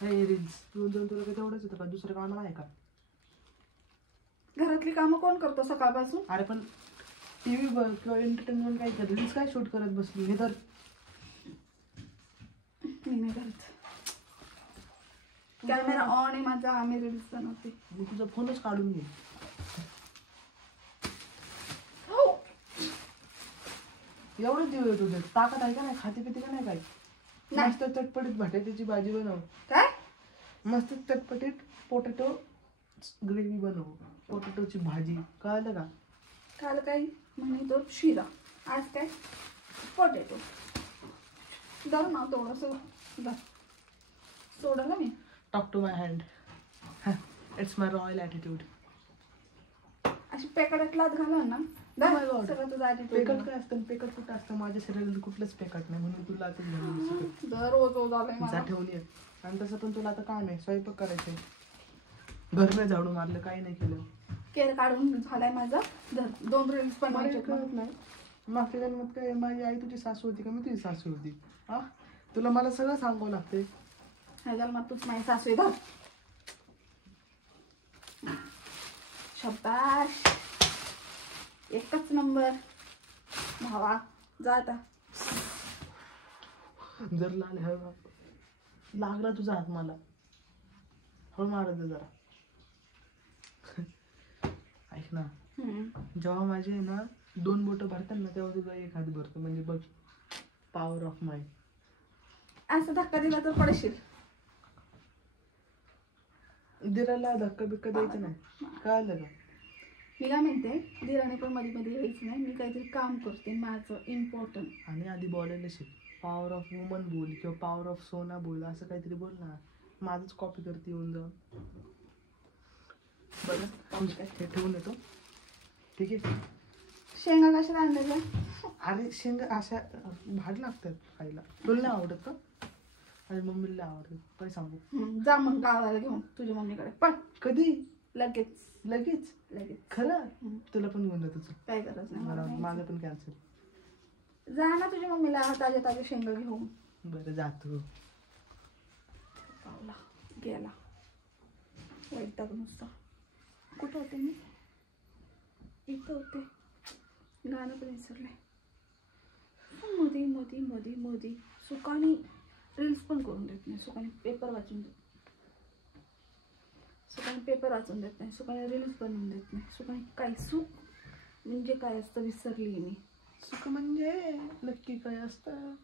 हे रील्स तुला काय तेवढंच येतं का? दुसरं काम नाही का? घरातली कामं कोण करतो सकाळपासून? अरे पण टीव्ही बघ किंवा एंटरटेनमेंट काय कर, रील्स काय शूट करत बसली? हे तर मी नाही करत. कॅमेरा ऑन आहे माझा, आम्ही रील्स बनवते. मी तुझा फोनच काढून घे. एवढं जीव आहे तुझं, ताकद आहे का नाही? खाते पिते का नाही काय? मस्त चटपटीत बटाट्याची भाजी बनव. काय? मस्त चटपटीत पोटॅटो ग्रेव्ही बनव, पोटॅटोची भाजी. कळलं का? काल काय म्हणे तो शिरा, आज काय पोटॅटो. जाऊ ना थोडंसं सोडलं मी. Talk to my hand. It's my royal attitude. अशी पेकडात लात घालून ना सगळं तुझं ॲटिट्यूड. पेकट काय असतं? पेकट कुठं असतं? माझ्या शरीराला कुठलंच पेकट नाही, म्हणून तुला आता रोज आलंय मला. ठेवून ये. आणि तसं पण तुला आता काम आहे, स्वयंपाक करायचंय. घर नाही झाडू मारलं, काही नाही केलं. केर काढून झालाय माझा. 2 रील्स बनवायचे. कळत नाही मागच्या जन्मात काय माझी आई तुझी सासू होती का मी तुझी सासू होती? हा, तुला मला सगळं सांगावं लागतंय. ह्या जन्मात तूच माझी सासू आहे. शब्बाश, एकच नंबर भावा. जा आता. जर लागला तुझा हात मला, हळू मारत जरा. ऐक ना, जेव्हा माझे ना 2 बोटं भरतात ना, तेव्हा तुझा 1 हात भरतो. म्हणजे बघ, पॉवर ऑफ माइंड. असं धक्का दिला तर पडशील. दिराला धक्का बिक्का द्यायचं नाही, कळलं का? मी काय म्हणते, दिराने पण मध्ये मध्ये यायचं नाही. मी काहीतरी काम करते माझं इम्पॉर्टंट. आणि आधी बोलायला शिक. पॉवर ऑफ वुमन बोल किंवा पॉवर ऑफ सोना बोल, असं काहीतरी बोल ना. माझंच कॉपी करते येऊन जाऊन. बरं, हे ठेवून येतो, ठीक आहे? शेंगा कशा आणल्या? अरे शेंगा अशा भाड लागतात खायला. तुला नाही आवडत का? अरे मम्मीला आवडत. काय सांगू? जा मग गावाला घेऊन तुझ्या मम्मीकडे. पण कधी? लगेच लगेच लगेच. खरं? तुला पण घेऊन जातो. काय गरज नाही. माझं पण कॅन्सल. जा ना तुझ्या मम्मीला ताज्या ताज्या शेंगा घेऊन. बरं जातो. पावला गेला वैताग नुसता. कुठं होते मी? इथं होते. गाणं पण विसरले. मध्ये मध्ये मध्ये मध्ये सुकाने रील्स पण करून देत नाही. सुकाने पेपर वाचून देत. सुकाने पेपर वाचून देत नाही. सुकाने रील्स बनवून देत नाही. सुकाने काय सुख म्हणजे काय असतं विसरली मी. सुख म्हणजे नक्की काय असतं?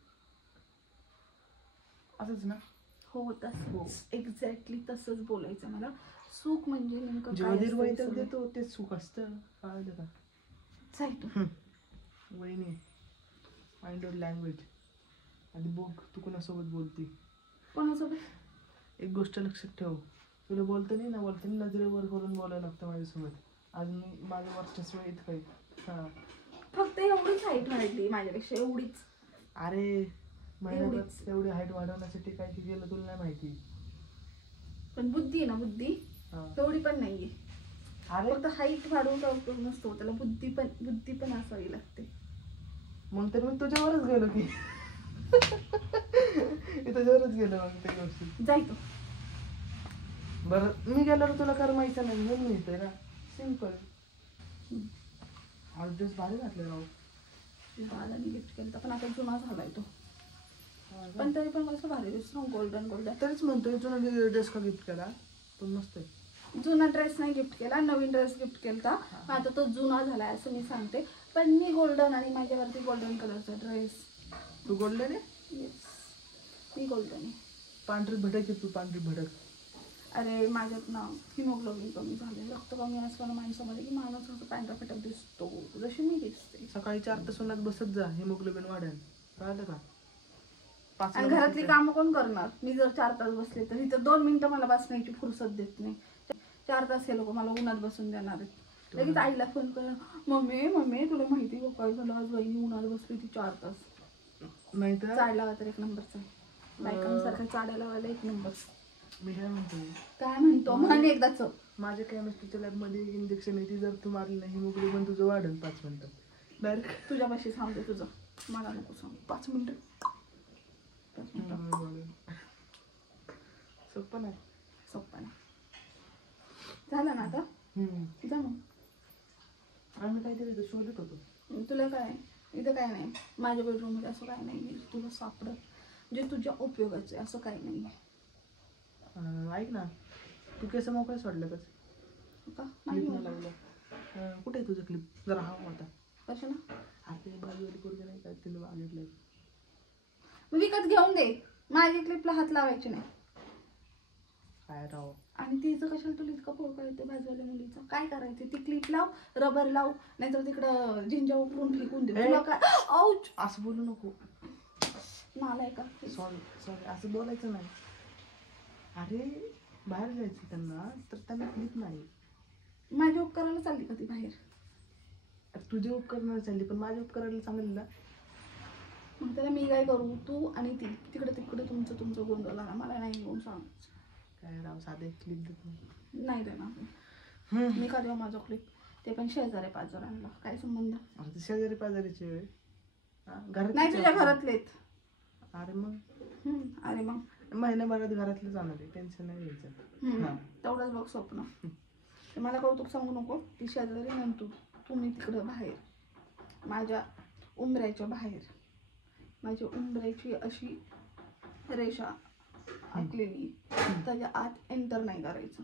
असंच ना? हो तसंच. एक्झॅक्टली तसंच बोलायचं मला. सुख म्हणजे नेमकं जेव्हा काय निर्वाहित असतं देतो ते सुख असतं. कळलं का? जायतो वहिनी, माइंड युअर लँग्वेज. आणि बघ तू कोणासोबत बोलती. कोणासोबत? एक गोष्ट लक्षात ठेव, तुला बोलताना नजरेवर करून बोलायला लागतं माझ्यासोबत. आज मी माझं वर्चस्व इतकं आहे. हां, फक्त एवढीच हाईट वाढली माझ्यापेक्षा, एवढीच. अरे महिन्यात एवढी हाईट वाढवण्यासाठी काय केलं तुला नाही माहिती. पण बुद्धी आहे ना, बुद्धी तेवढी पण नाहीये. अरे फक्त हाईट वाढवून उपयोग नसतो त्याला, बुद्धी पण असावी लागते. मग तर मी तुझ्यावरच गेलो की. तुझ्यावरच गेलो मग त्या गोष्टी. जायतो. बरं मी गेल्यावर तुला करमायचं नाही म्हणून मी येतोय ना. सिम्पल. हा ड्रेस भारी घातले राव. दादाने गिफ्ट केलं पण आता जुना झालाय तो. पण तरी पण कसं भारी दिसतो, गोल्डन गोल्डन. तरीच म्हणतोय जुना ड्रेस का गिफ्ट केला. पण मस्त आहे. जुना ड्रेस नाही गिफ्ट केला, नवीन ड्रेस गिफ्ट केला. आता तो जुना झालाय असं मी सांगते. पण मी गोल्डन आणि माझ्यावरती गोल्डन कलरचा ड्रेस. तू गोल्डन आहे? येस, मी गोल्डन आहे. पांढरी भडक आहे तू, पांढरी भडक. अरे माझ्यात ना हिमोग्लोबिन कमी झाले. रक्त कमी असताना माणसामध्ये की माणूस असं पांढरा फटक दिसतो, जशी मी दिसते. सकाळी 4 तास उन्हात बसत जा, हिमोग्लोबिन वाढेल. कळलं का? आणि घरातली कामं कोण करणार? मी जर 4 तास बसले तर इथं 2 मिनिटं मला बसण्याची फुरसत देत नाही. 4 तास हे लोक मला उन्हात बसून देणार आहेत. लगेच आईला फोन करून, मम्मी तुला माहिती आहे काय झालं आज? वहिनी उन्हात बसली ती 4 तास. नाही तर चाड लावा तर 1 नंबरचा. बायकांसारखं चाड्या लावायला 1 नंबर. मी काय म्हणतोय, काय म्हणतो म्हण एकदाच. माझ्या केमिस्ट्रीच्या लॅबमध्ये इंजेक्शन आहे, ती जर तू मारली नाही हिमोग्लोबिन तुझं वाढेल 5 मिनिटात डायरेक्ट. तुझ्यापाशी सांगते तुझं, मला नको सांग. 5 मिनिटं सोपं नाही. सोपं नाही. झालं ना आता? जा मग. आम्ही काहीतरी इथं शोधत होतो. तुला काय इथं काय नाही, माझ्या बेडरूममध्ये असं काय नाही आहे तुला सापडत जे तुझ्या उपयोगाचं आहे, असं काही नाही आहे. ऐक ना, तू केस मोकळे सोडलं कच का नाही क्लिप होत. लावलं. कुठे आहे तुझं क्लिप? जरा हवा होता. कशाला? आता बाजूवाली पोरगी नाही का तिने मागितलं. विकत घेऊन दे, माझ्या क्लिपला हात लावायचे नाही. काय राव. आणि तिचं कशाला तुला इतका पोळका येतो बाजूवाल्या मुलीचं? काय करायचं? ती क्लिप लाव, रबर लाव, नाहीतर तिकडं झिंजा उकळून फेकून दे. तुला काय? औच, असं बोलू नको. नालाय का? सॉरी सॉरी, असं बोलायचं नाही. अरे बाहेर जायचं त्यांना, तर त्यांना क्लिप नाही. माझ्या उपकाराला चालली का ती बाहेर? तुझे उपकरण चालली, पण माझ्या उपकरणाला चांगली ना. मग त्याला मी काय करू? तू आणि ती तिकडे तिकडे तुमचं गोंधळ लागा, मला नाही येऊन सांग. काय राव, साधे क्लिप देत नाही देणार मी. का देऊ माझं क्लिप? ते पण शेजारी पाजारांना काय संबंध? आता शेजारी पाजारीचे वेळ घरात नाही तुझ्या घरातलेत. अरे मग अरे मग महिन्याभरात घरातले जाणार आहे, टेन्शन नाही घ्यायचं. तेवढंच बघ स्वप्न. ते मला कौतुक सांगू नको. ती शेजारी म्हणतो तुम्ही तिकडं बाहेर, माझ्या उंबऱ्याच्या बाहेर, माझ्या उंबऱ्याची अशी रेषा आखलेली, त्याच्या आत एंटर नाही करायचं.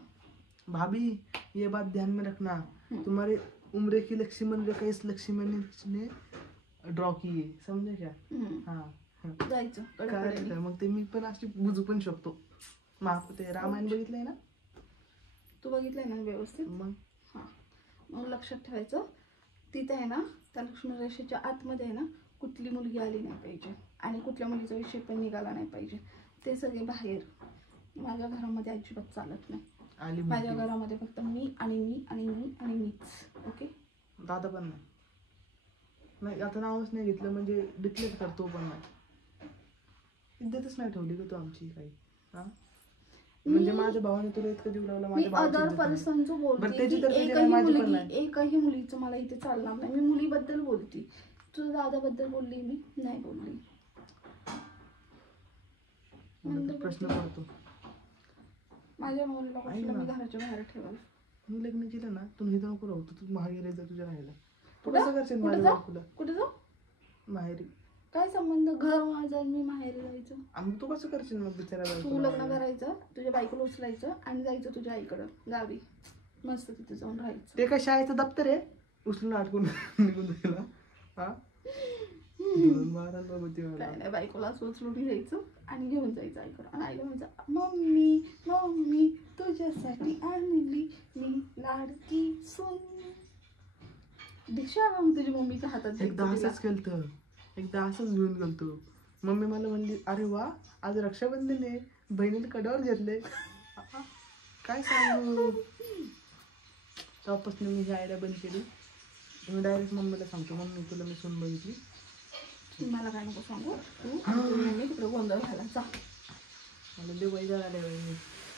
भाभी ये बात ध्यान में रखना, तुम्हारे उम्र की लक्ष्मण रेखा इस लक्ष्मण ने ड्रॉ की है, समझे क्या? हाँ जायचं काय मग ते मी पण अशी बुजू पण शकतो. ते रामायण बघितलंय ना तू? बघितलंय ना व्यवस्थित? मग हां, मग लक्षात ठेवायचं तिथं आहे ना, त्या लक्ष्मण रेषेच्या आतमध्ये आहे ना, कुठली मुलगी आली नाही पाहिजे आणि कुठल्या मुलीचा विषय पण निघाला नाही पाहिजे. ते सगळे बाहेर. माझ्या घरामध्ये अजिबात चालत नाही. आली माझ्या घरामध्ये फक्त मी आणि मी आणि मी आणि मीच. ओके? दादा पण नाही. नाही आता नावच नाही घेतलं म्हणजे डिक्लेअर करतो पण नाही. इज्जतच नाही ठेवली का तू आमची काही? हा म्हणजे माझ्या भावाने तुला इतकं जीव लावला, मी अदर पर्सनचं बोलते. एकही मुलीचं मला इथे चालणार नाही. मी मुलीबद्दल बोलते. तुझ्या दादाबद्दल बोलली मी नाही बोलली. प्रश्न पडतो माझ्या नवऱ्याला कशाला मी घराच्या बाहेर ठेवाल? मी लग्न केलं ना, तू इथं नको राहू, तू माहेरी जा तुझ्या राहायला. कुठे जाऊ? माहेरी. काय संबंध? घर माझं, मी माहेरी जायचं. तू कसं करशील मग बिचारा? तू लग्न करायचं, तुझ्या बायकोला उचलायचं आणि जायचं तुझ्या आईकडं गावी, मस्त तिथे जाऊन राहायचं. ते काय शाळेचं दप्तर आहे उचलून अटकून निघून जायला? हा काय नाही, बायकोला उचलून घ्यायचं आणि घेऊन जायचं आईकडं. आणि आईला म्हणायचं मम्मी मम्मी तुझ्यासाठी आणली मी लाडकी सून. दिशा मग तुझ्या मम्मीच्या हातात. एकदा असंच केलं, एकदा असंच घेऊन गेलतो. मम्मी मला म्हणली अरे वा आज रक्षाबंधन आहे, बहिणीने कडावर घेतले. काय सांगू. तेव्हापासून मी ही आयडिया बंद केली. मी डायरेक्ट मम्मीला सांगतो, मम्मी तुला मी सून बघितली. मला काय नको सांगू. तू मम्मी तिकडे गोंधळ घाला जा. मला लय वय झालं.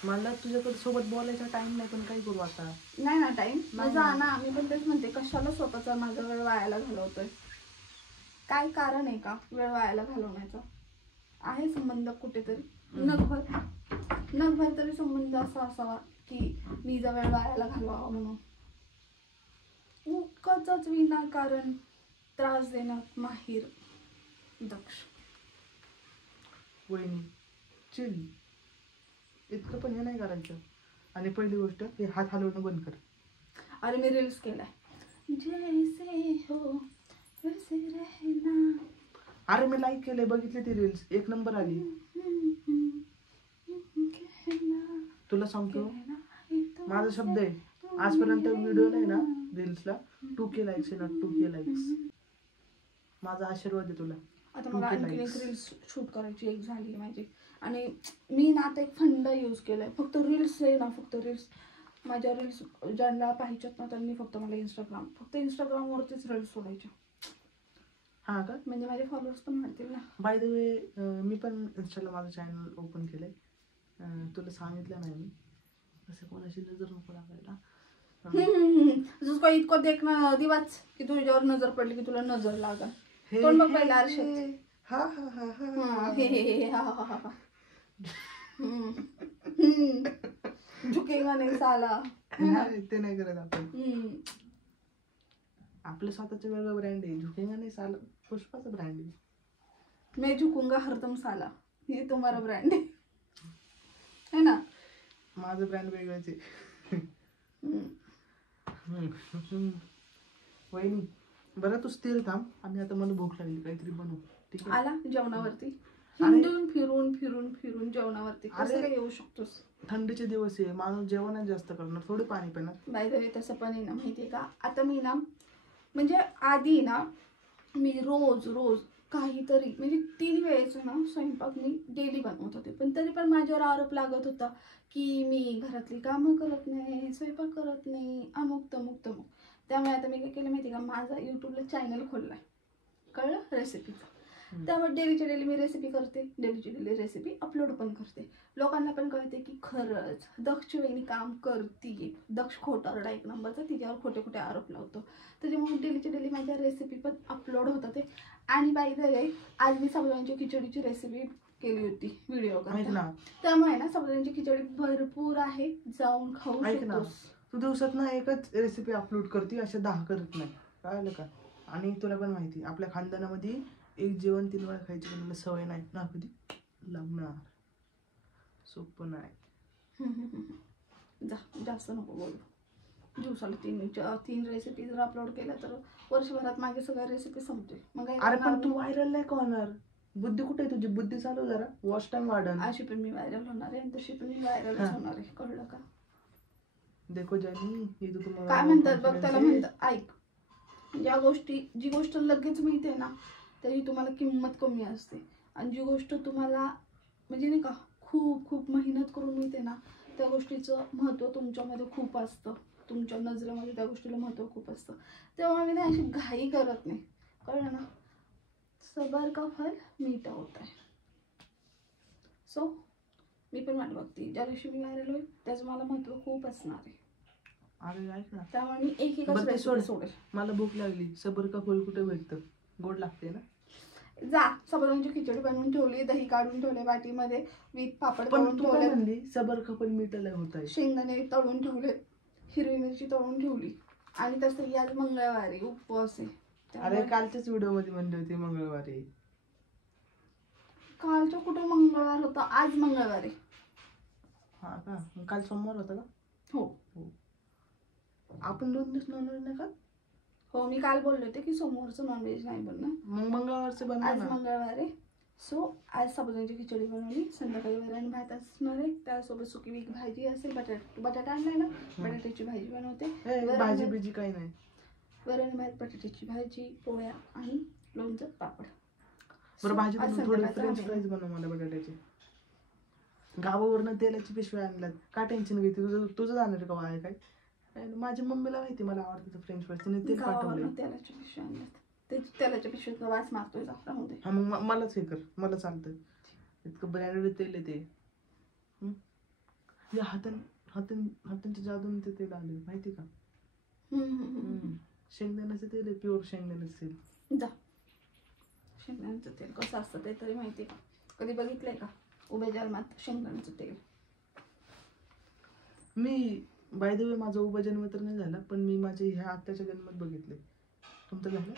मला तुझ्याकडे सोबत बोलायचा टाइम नाही, पण काय करू आता? नाही ना टाइम जा ना. मी पण तेच म्हणते, कशाला स्वतःचा माझा वेळ वायाला घालवतोय? काय कारण आहे का वेळ वायाला घालवण्याचा? आहे संबंध कुठेतरी, नगभर तरी संबंध असा असावा की मी जा वेळ वायाला घालवावा म्हणून. उगाचच विनाकारण त्रास देण्यात माहीर दक्ष. वहिनी चिल, इतकं पण हे नाही करायचं. आणि पहिली गोष्ट, हे हात हलवणं बंद कर. अरे मी रील्स केलाय. जैसे हो वैसे रहना. अरे मी लाईक केलंय, बघितली ती रील्स, 1 नंबर आली. तुला सांगतो माझा शब्द आहे, आजपर्यंत व्हिडिओला आहे ना रील्सला 2K लाईक्स आहे ना, 2K लाईक्स. माझा आशीर्वाद आहे तुला. आता मला आणखी एक रील्स शूट करायची एक झाली माझी. आणि मी ना आता एक फंड यूज केलाय, फक्त रील्स आहे ना, फक्त रील्स. माझ्या रील्स ज्यांना पाहिजेत ना त्यांनी फक्त मला इंस्टाग्रामवरतीच रील्स सोडायचे. हा का? म्हणजे माझे फॉलोअर्स पण वाढतील ना. बाय द वे मी पण इन्स्टाला माझं चॅनल ओपन केलंय. तुला सांगितलं नाही मी, असं कोणाची नजर नको लागायला. तुझं काही इतकं देख ना दिवाच की तुझ्यावर नजर पडली की तुला नजर लागा. तोंड बघ पहिला आरशात. झुकेगा नाही साला. नाही, ते नाही करत आपण. हम्म. आपलं स्वतःचं वेगळं ब्रँड आहे. झुकेगा नाही साला पुष्पाचं ब्रँड आहे. मैं झुकूंगा हरदम साला, ये तुम्हारा ब्रँड है ना. माझं ब्रँड वेगळंच आहे. वहिनी बरं तू स्थिर थांब. आणि आता मला भूक लागली, काहीतरी बनव. ठीक आहे. आला जेवणावरती. हिंडून फिरून फिरून फिरून जेवणावरती कसं अरे. काय येऊ शकतोस. थंडीचे दिवस आहे, माणूस जेवणच जास्त करणार, थोडे पाणी पिणार. बाय द वे तसं पण आहे ना, माहितीये का, आता मी ना म्हणजे आधी ना मी रोज रोज काहीतरी म्हणजे 3 वेळेचा ना स्वयंपाक मी डेली बनवत होते. पण तरी पण माझ्यावर आरोप लागत होता की मी घरातली कामं करत नाही, स्वयंपाक करत नाही, अमुक तमुक तमुक. त्यामुळे आता मी काय केलं माहिती का, माझा यूट्यूबला चॅनल खोललाय, कळलं, रेसिपीचा. त्यामुळे डेलीची डेली मी रेसिपी करते, डेलीची डेली रेसिपी अपलोड पण करते. लोकांना पण कळते की खरंच दक्षची वहिनी काम करते. दक्ष खोटारडा एक नंबरचा, तिच्यावर खोटे खोटे आरोप लावतो. त्याच्यामुळे डेलीची डेली माझ्या रेसिपी पण अपलोड होतात ते. आणि बाय द वे आज मी साबुदाण्याची खिचडीची रेसिपी केली होती व्हिडिओ करता. त्यामुळे ना साबुदाण्याची खिचडी भरपूर आहे, जाऊन खाऊ शकतोस. तू दिवसात ना एकच रेसिपी अपलोड करते, अशा 10 करत नाही, कळलं का. आणि तुला पण माहिती आपल्या खानदानामध्ये एक जेवण 3 वेळा खायची पण मला सवय नाही ना, कधी लागणार सोपं नाही. जास्त नको बोलू. दिवसाला 3 रेसिपी जर अपलोड केल्या तर वर्षभरात माझ्या सगळ्या रेसिपी संपतील. मग अरे पण तू व्हायरल नाही का होणार. बुद्धी कुठे आहे तुझी, बुद्धी चालू जरा, वॉच टाइम वाढन. अशी पण मी व्हायरल होणार आहे आणि तशी पण मी व्हायरलच होणार आहे, कळलं का. देखो जानी, हे तर तुम्हाला काय म्हणतात बघ, त्याला म्हणतात ऐक, जी गोष्ट लगेच मिळते ना त्याची तुम्हाला किंमत कमी असते. आणि जी गोष्ट तुम्हाला म्हणजे नाही का खूप खूप मेहनत करून मिळते ना, त्या गोष्टीचं महत्त्व तुमच्यामध्ये खूप असतं, तुमच्या नजरेमध्ये त्या गोष्टीला महत्त्व खूप असतं. तेव्हा मी ना अशी घाई करत नाही, कळलं ना. सबर का फल मीठा होता है. सो मी पण वाट बघते, ज्या दिवशी मी व्हायरल होईल त्याचं मला महत्त्व खूप असणार आहे. अरे ऐक ना, त्यामुळे मी एकच रेसिपी सोडेल. मला भूक लागली. सबर का फल कुठे भेटतं, गोड लागते ना. जा, साबुदाण्याची खिचडी बनवून ठेवली, दही काढून ठेवले वाटीमध्ये, विथ पापड तळून ठेवले, सबर का फल मीठा होत आहे, शेंगदाणे तळून ठेवले, हिरवी मिरची तळून ठेवली. आणि तसंही आज मंगळवारी उपवास आहे. अरे कालच्याच व्हिडिओ मध्ये म्हणली होती मंगळवारी. कालच्या कुठं मंगळवार होता, आज मंगळवार आहे. हा का, काल सोमवार होता का. हो. आपण 2 दिवस नॉनव्हेज नाही का. हो, मी काल बोलले होते की सोमवारचं नॉनव्हेज नाही बनणार, मग मंगळवारचं बनवा आज ना. मंगळवार आहे. सो आज साबुदाण्याची खिचडी बनवली, संध्याकाळी वरण भात असणार आहे, त्यासोबत सुकी वीक भाजी असेल, बटाटा आणलाय ना, बटाट्याची भाजी बनवते. भाजी बिजी काही नाही, वरण भात, बटाट्याची भाजी, पोळ्या आणि लोणचं पापड. बरं भाजी थोडे फ्रेंच फ्राईज बनव मला बटाट्याचे. गावावरनं तेलाची पिशव्या आणल्यात, का टेन्शन घेते, तुझं जाणार का वाया काय. माझ्या मम्मीला माहिती मला आवडतं फ्रेंच फ्राईज, तिने तेल पाठवलं. तेलाच्या पिशव्या आणल्यात, ते तेलाच्या पिशवीत वास मारतोय, जाऊ दे. हा मग मलाच हे कर, मला चालतं. इतकं ब्रँडेड तेल आहे ते. हातांच्या जादून ते तेल आले माहिती का. शेंगदाण्याचं तेल आहे, प्युअर शेंगदाण्याचं तेल. जा, शेंगदाण्याचं तेल कसं असतं ते तरी माहिती का, कधी बघितलंय का उभ्या जन्मात शेंगदाण्याचं तेल. मी बाय द वे माझा उभा जन्म तर नाही झाला, पण मी माझे ह्या आत्याच्या जन्मात बघितले. तुमचं झालं.